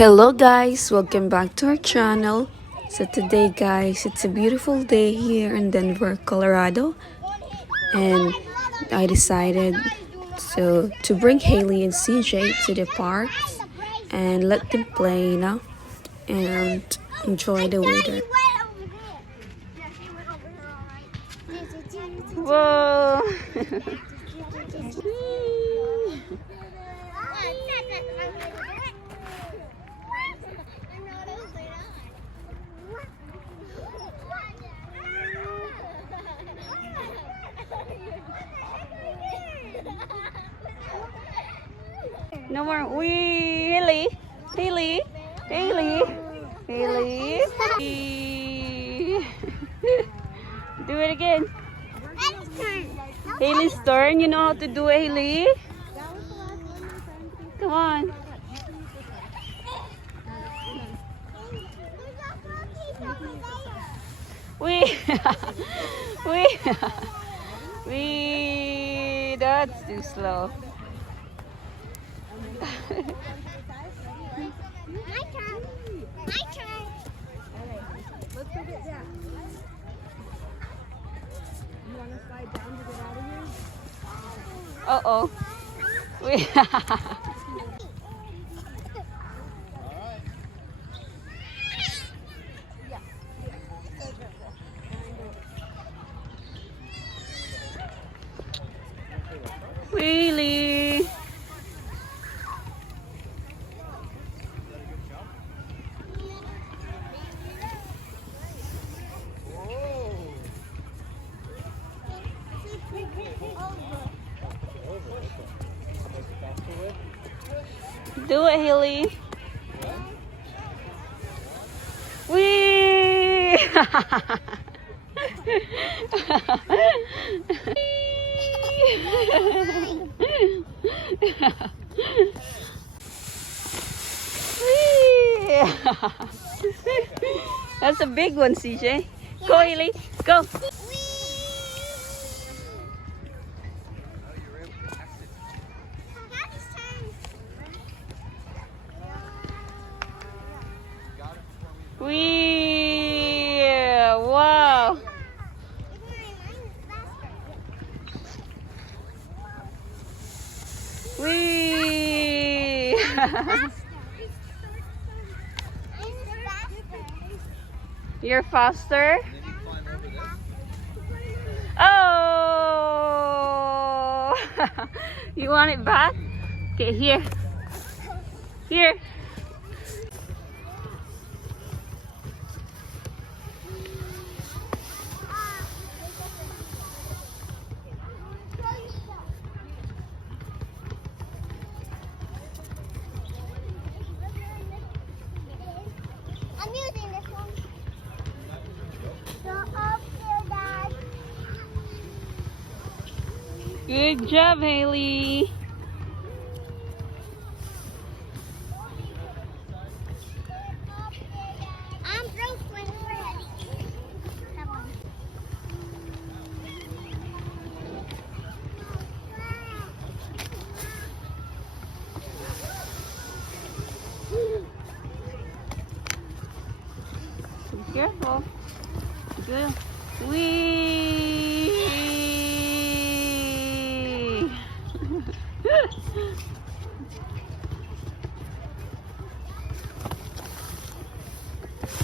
Hello guys, welcome back to our channel. So today guys, it's a beautiful day here in Denver, Colorado, and I decided to bring Hailey and CJ to the parks and let them play, and enjoy the weather. Whoa! No more. Wee, Hailey, Hailey, Hailey, Hailey. Wee. Do it again. Hailey's turn. You know how to do it, Hailey? Come on. Wee. Wee. Wee. That's too slow. My turn. My turn. Let's go get Dad. You want to slide down to get out of here? Uh-oh. Wee. Really? Do it, Hailey. Wee! That's a big one, CJ. Go, Hailey. Go. Wee! Wow! Wee! You're faster? Oh! You want it back? Okay, here. Here. I'm using this one. Go up there, Dad. Good job, Hailey. I'm broke when we're ready. Come on. Be careful. Good. Wee!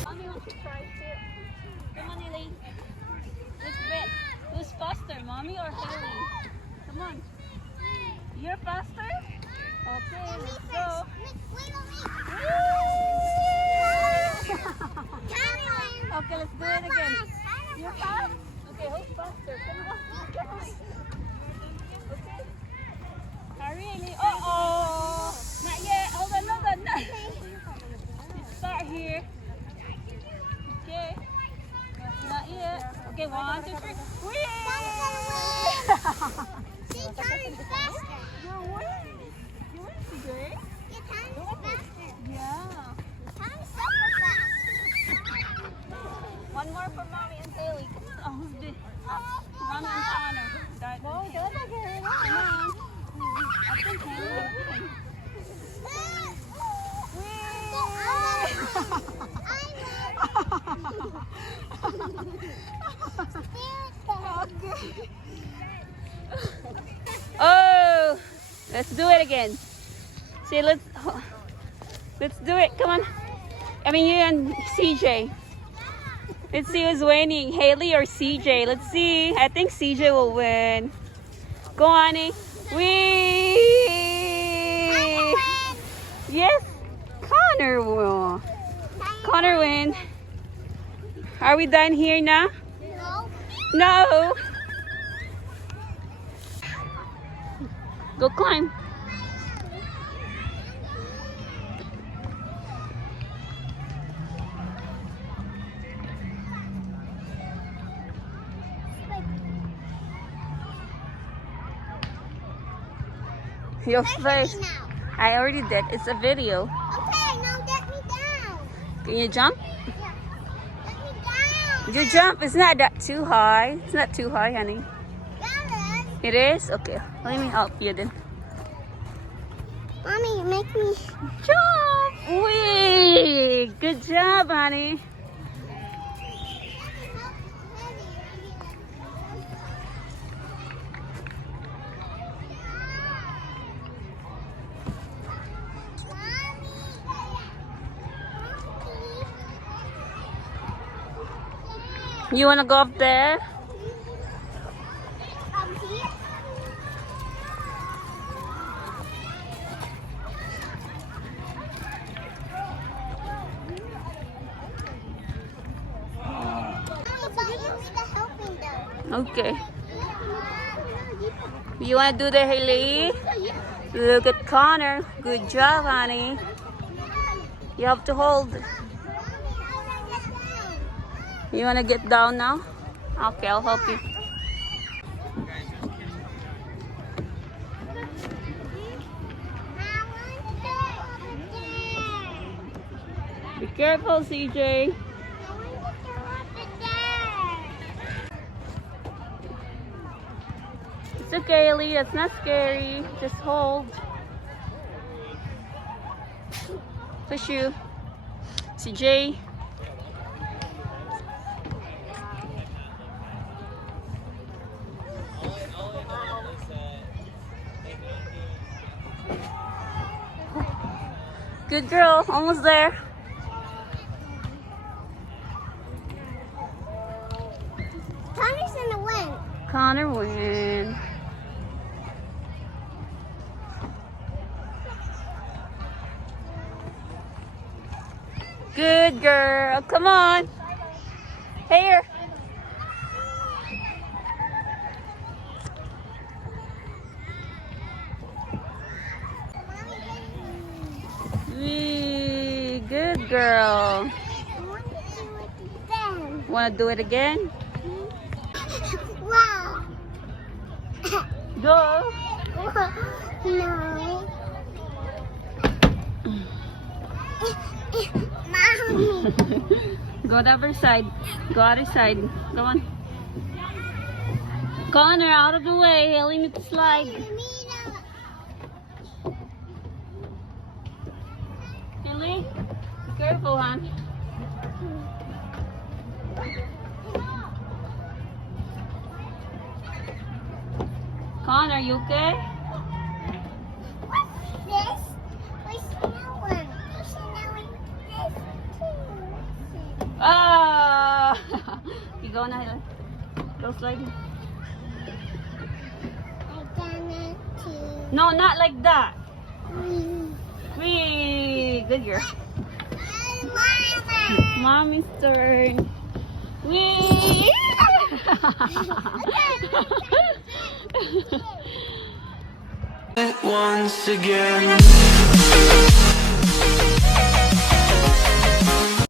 Mommy wants to try it. Come on, Hailey. Let's bet. Who's faster, Mommy or Hailey? Come on. You're faster? Okay, let's go. Okay, let's do it again. You're fast? Okay, who's faster? Come on. Come on. Okay. Hurry, Hailey. Uh-oh. Not yet. Hold on, hold on. Let's start here. Okay. Not yet. Okay, 1, 2, 3. Whee! She turns faster. You win, CJ. She turns faster. Yeah. Turns super fast. One more for Mommy and Hailey. Come on. Oh, who's this? Mommy and Connor. Whoa, don't look at her. Come on. I think Hailey will win. Whee! Oh, let's do it again. See, let's do it. Come on. I mean, you and CJ. Let's see who's winning, Hailey or CJ. Let's see. I think CJ will win. Go on, Annie. Wee! Yes, Connor will. Connor win. Are we done here now? No. No. Go climb. Your face. Now. I already did. It's a video. Okay, now get me down. Can you jump? Yeah. Get me down. You jump. It's not that too high. It's not too high, honey. Yeah, It is? Okay. Let me help you then. Mommy, make me. Jump! Wee! Good job, honey. You wanna go up there? Here? But you need a helping though. Okay. You wanna do the Hailey? Look at Connor. Good job, honey. You have to hold. You wanna get down now? Okay, I'll help you. Be careful, CJ. It's okay, Hailey. It's not scary. Just hold. Push you. CJ. Good girl. Almost there. Connor's gonna win. Connor win. Good girl. Come on. Here. Wee, good girl. I want to do it again. Want to do it again? Wow. Go. No. Mommy. Go the other side. Go other side. Go on. Connor, out of the way. Hailey needs to slide. Hailey, be careful, hon. Connor, you okay? What's this? Where's no one? There's no one this too. Ah! You go now, Hailey. Go sliding. I done it too. No, not like that. Wee! Good girl. Mama. Mommy's turn. Wee! Once again.